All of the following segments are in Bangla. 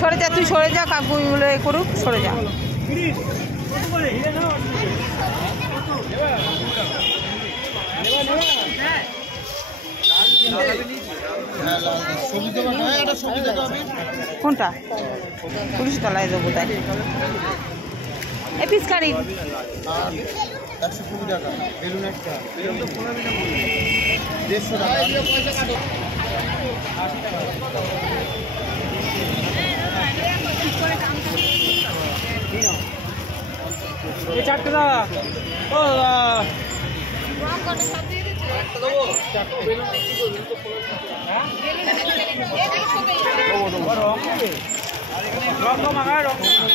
সরে যা, তুই সরে যা, কাকুগুলো এ করুক, সরে যা। কোনটা? পুলিশ তলায় দেবো তাই। এই পিসকারি 120 টাকা, বেলুন একটা 150 টাকা। এই চারটে দাদা, ও রকম আগে রকম আমি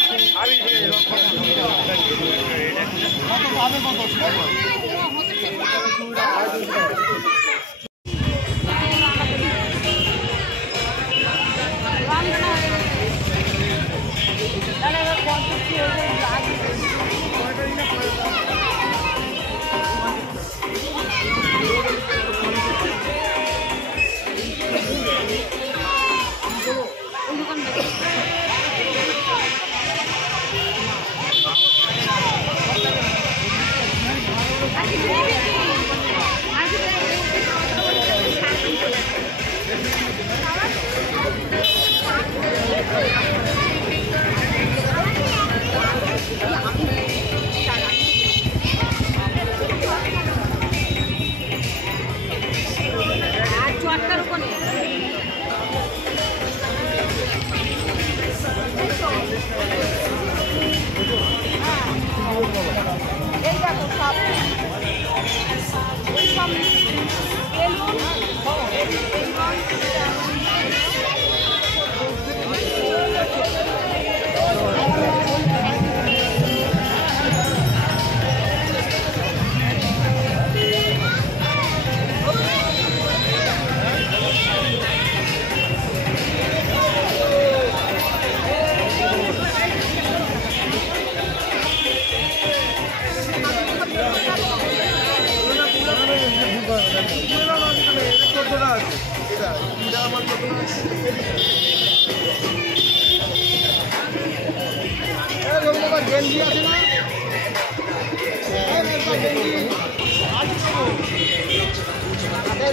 গেঞ্জি আছে না?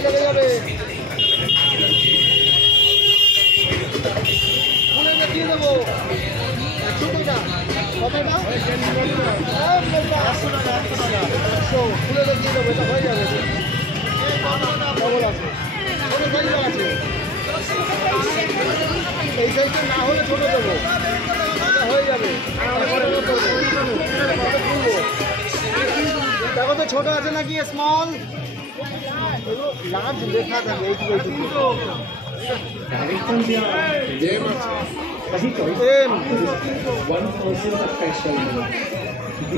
লেগে যাবে, দিয়ে দেবো। ছোটটা কতটা? 100 টাকা, 100 টাকা। খুলে দিয়ে দেবো, এটা হয়ে যাবে। ডবল আছে, ছোট সাইজ আছে। এই সাইজটা না হলে ছোট দেবো, হয়ে যাবে। দেখো তো ছোট আছে নাকি স্মল, লার্জ লেখা থাকে।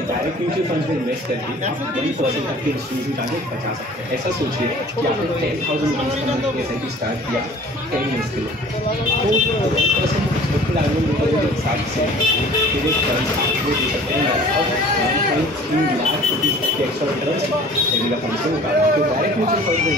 डायरेक्ट म्यूचुअल फंड में इन्वेस्ट करके 1% आपके इंस्टीट्यूशन टारगेट बचा सकते हैं। ऐसा सोचिए कि आपने 10,000 SIP स्टार्ट किया 10 ईयर्स के लिए, तो 10% साथ से मेरे फंड आपको दे सकते हैं। अब 1.3 लाख रुपये के एक्स्ट्रा रिटर्न्स मेरा फंड से निकालना, तो डायरेक्ट म्यूचुअल फंड में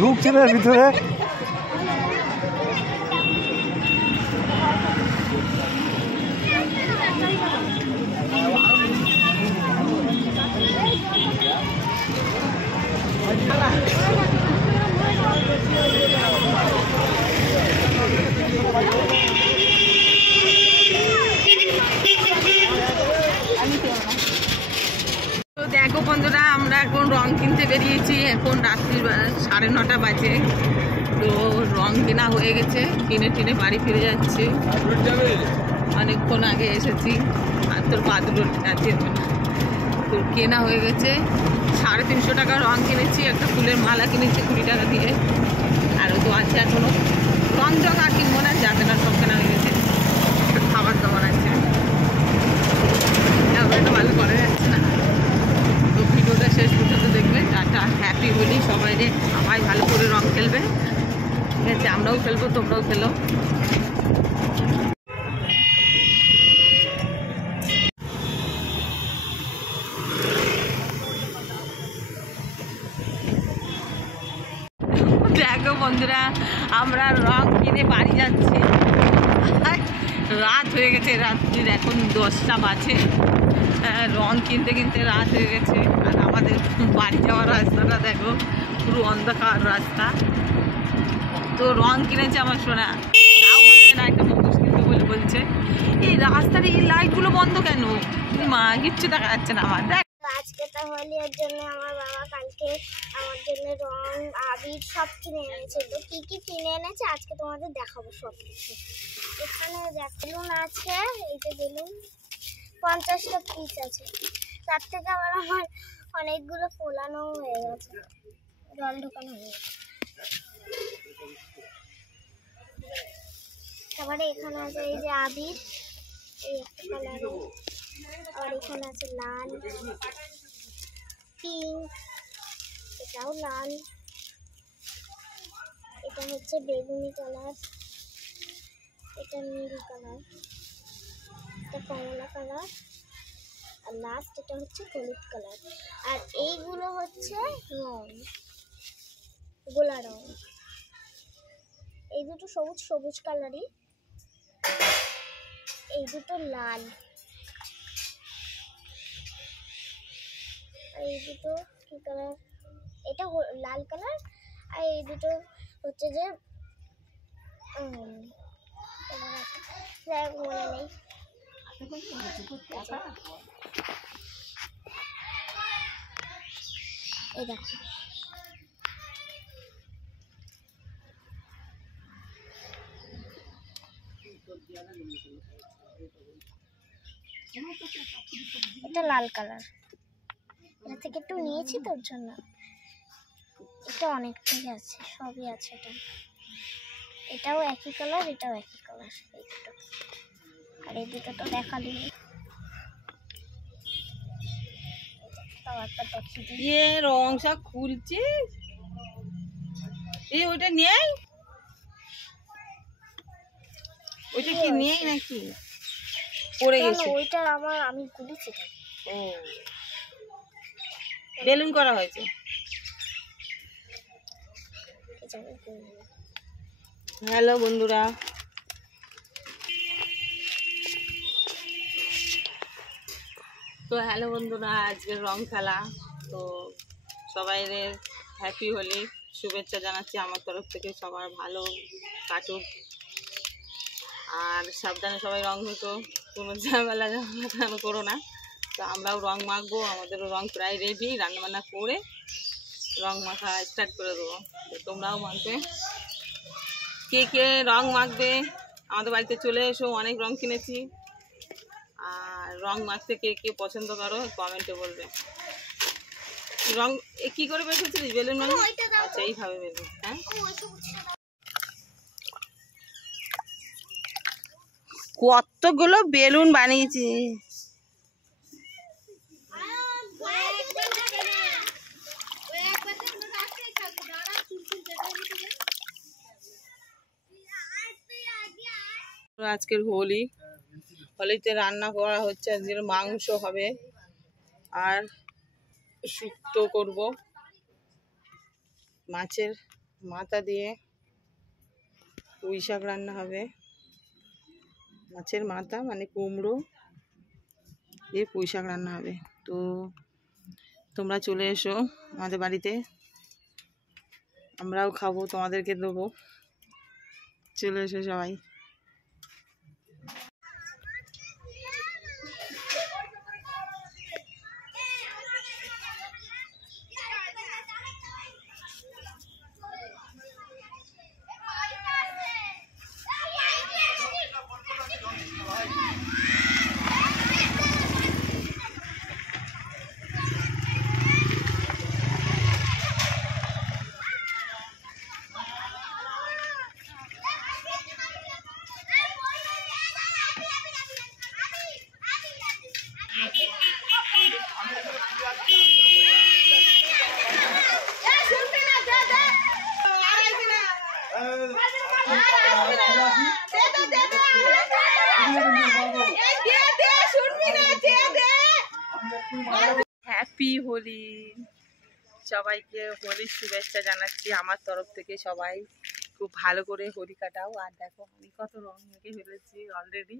ঢুকছে না ভিতরে। তো দেখো বন্ধুরা, আমরা এখন রং কিনতে বেরিয়েছি। এখন রাত্রি 9:30 বাজে। তো রং কেনা হয়ে গেছে, কিনে টিনে বাড়ি ফিরে যাচ্ছি। অনেকক্ষণ আগে এসেছি। আর তোর বাদুর আছে, তো কেনা হয়ে গেছে। 350 টাকা রং কিনেছি, একটা ফুলের মালা কিনেছি 20 টাকা দিয়ে। আরও তো আছে এখনো। রং টং আর কিনবো না, যাবে না, সব কেনা হয়ে গেছে। খাবার দাবার আছে, এটা ভালো করা যাচ্ছে না। তো ভিডিওটা শেষ পর্যন্ত দেখবে। টাটা, হ্যাপি হোলি সবাই রে। সবাই ভালো করে রং খেলবে, ঠিক আছে? আমরাও খেলবো, তোমরাও খেলো। দেখো বন্ধুরা, আমরা রং কিনে বাড়ি যাচ্ছি। রাত হয়ে গেছে, রাত্রির এখন 10টা বাজে। রং কিনতে কিনতে রাত হয়ে গেছে। আর আমাদের বাড়ি যাওয়ার রাস্তাটা দেখো, পুরো অন্ধকার রাস্তা। তো রং কিনেছে আমার সোনা, তাও হচ্ছে না, একটা মুখোশ কিনতে বলে বলছে। এই রাস্তার এই লাইটগুলো বন্ধ কেন? মা কিচ্ছু দেখা যাচ্ছে না আমার। দেখ, আজকে তো হোলি, এর জন্য আমার বাবা কালকে আমার জন্য রং আবির সব কিনে এনেছে। তো কি কি কিনে এনেছে আজকে তোমাদের দেখাবো সব কিছু। এখানে বেলুন আছে, এই যে বেলুন 50টা পিস আছে। তার থেকে আবার আমার অনেকগুলো ফোলানো হয়ে গেছে, জল ঢোকানো হয়ে গেছে। তারপরে এখানে আছে এই যে আবির, এই একটা কালার। আর এখানে আছে লাল, পিঙ্ক, এটাও লাল, এটা হচ্ছে বেগুনি কালার, এটা নীল কালার, এটা কমলা কালার, আর লাস্ট এটা হচ্ছে হলুদ কালার। আর এইগুলো হচ্ছে রং, গোলা রং। এই দুটো সবুজ সবুজ কালারই, এই দুটো লাল, আর এই দুটো কি কালার, এটা লাল কালার। আর এই দুটো হচ্ছে যে মনে নেই। এই দেখো, এটা লাল কালার। এটা থেকে একটু নিয়েছি তোর জন্য। এটা অনেকটাই আছে, সবই আছে। এটাও একই কালার, এটাও একই কালার, এই দুটো। আর এই দুটো তো দেখালি। ইয়ে রং সব খুলছে। এই ওইটা নেই, ওইটা কি নেই নাকি পড়ে গেছে? ওইটা আমি গুলিছি। ও, বেলুন করা হয়েছে। হ্যালো বন্ধুরা, তো হ্যালো বন্ধুরা, আজকে রং খেলা। তো সবাই হ্যাপি হোলি শুভেচ্ছা জানাচ্ছি আমার তরফ থেকে। সবার ভালো কাটুক, আর সাবধানে সবাই রং মেখো, কোনো ঝামেলা করো না। তো আমরাও রং মাখবো, আমাদেরও রং প্রায় রেডি, রান্নাবান্না করে রং মাখা স্টার্ট করে দেবো। তো তোমরাও মাখবে, কে কে রং মাখবে আমাদের বাড়িতে চলে এসো। অনেক রং কিনেছি, আর রং মাখতে কে কে পছন্দ করো কমেন্টে বলবে। রং কি করে বের করছিলিস বেলুন? মানে আচ্ছা, এইভাবে বেলুন। হ্যাঁ, কতগুলো বেলুন বানিয়েছি। আজকের হোলি, হোলিতে রান্না করা হচ্ছে। আজকের মাংস হবে আর শুক্তো করব, মাছের মাথা দিয়ে পুঁই শাক রান্না হবে, মাছের মাথা মানে কুমড়ো দিয়ে পুঁই শাক রান্না হবে। তো তোমরা চলে এসো আমাদের বাড়িতে, আমরাও খাবো, তোমাদেরকে দেবো, চলে এসো সবাই। হ্যাপি হোলি, সবাইকে হোলির শুভেচ্ছা জানাচ্ছি আমার তরফ থেকে। সবাই খুব ভালো করে হোলি কাটাও। আর দেখো আমি কত রং মেখে ফেলেছি অলরেডি,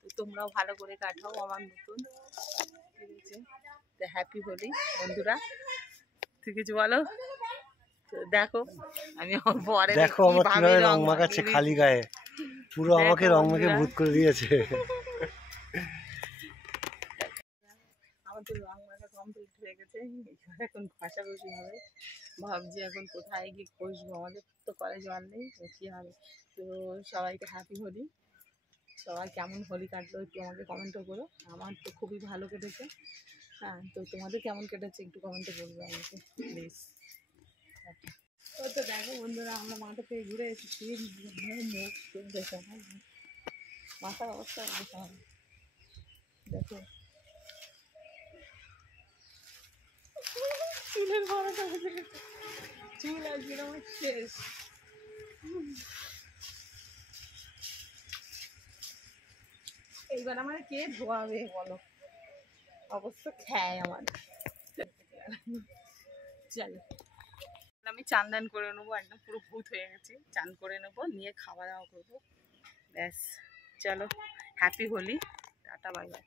তো তোমরাও ভালো করে কাটাও আমার মতন, ঠিক আছে? তো হ্যাপি হোলি বন্ধুরা, ঠিক আছে বলো। তো দেখো আমি আমার বরে দেখো আমার কিভাবে রং মাখাচ্ছে খালি গায়ে, পুরো আমাকে রং মেখে ভূত করে দিয়েছে। আমাদের রং মাখা কমপ্লিট হয়ে গেছে, এখন ঘষাঘষি হবে। ভাবছি এখন কোথায় গিয়ে ঘষবো, আমাদের তো কলে জল নেই, তো কী হবে। তো সবাইকে হ্যাপি হোলি। সবাই কেমন হোলি কাটলো একটু আমাকে কমেন্টও করো। আমার তো খুবই ভালো কেটেছে, হ্যাঁ। তো তোমাদের কেমন কেটেছে একটু কমেন্টে বলবে আমাকে প্লিজ। ও তো দেখো বন্ধুরা, আমরা মাথা থেকে ঘুরে এসেছি, মুখ চোখ দেখে মাথার অবস্থা দেখে হবে। দেখো চুলের বড়টা চুল আজকে আমার শেষ। এইবার আমার কে ধোয়াবে বলো, অবস্থা খায় আমার। চলো আমি চান দান করে নেবো, একদম পুরো ভূত হয়ে গেছি, চান করে নেবো, নিয়ে খাওয়া দাওয়া করবো, ব্যাস। চলো happy Holi, tata bye by.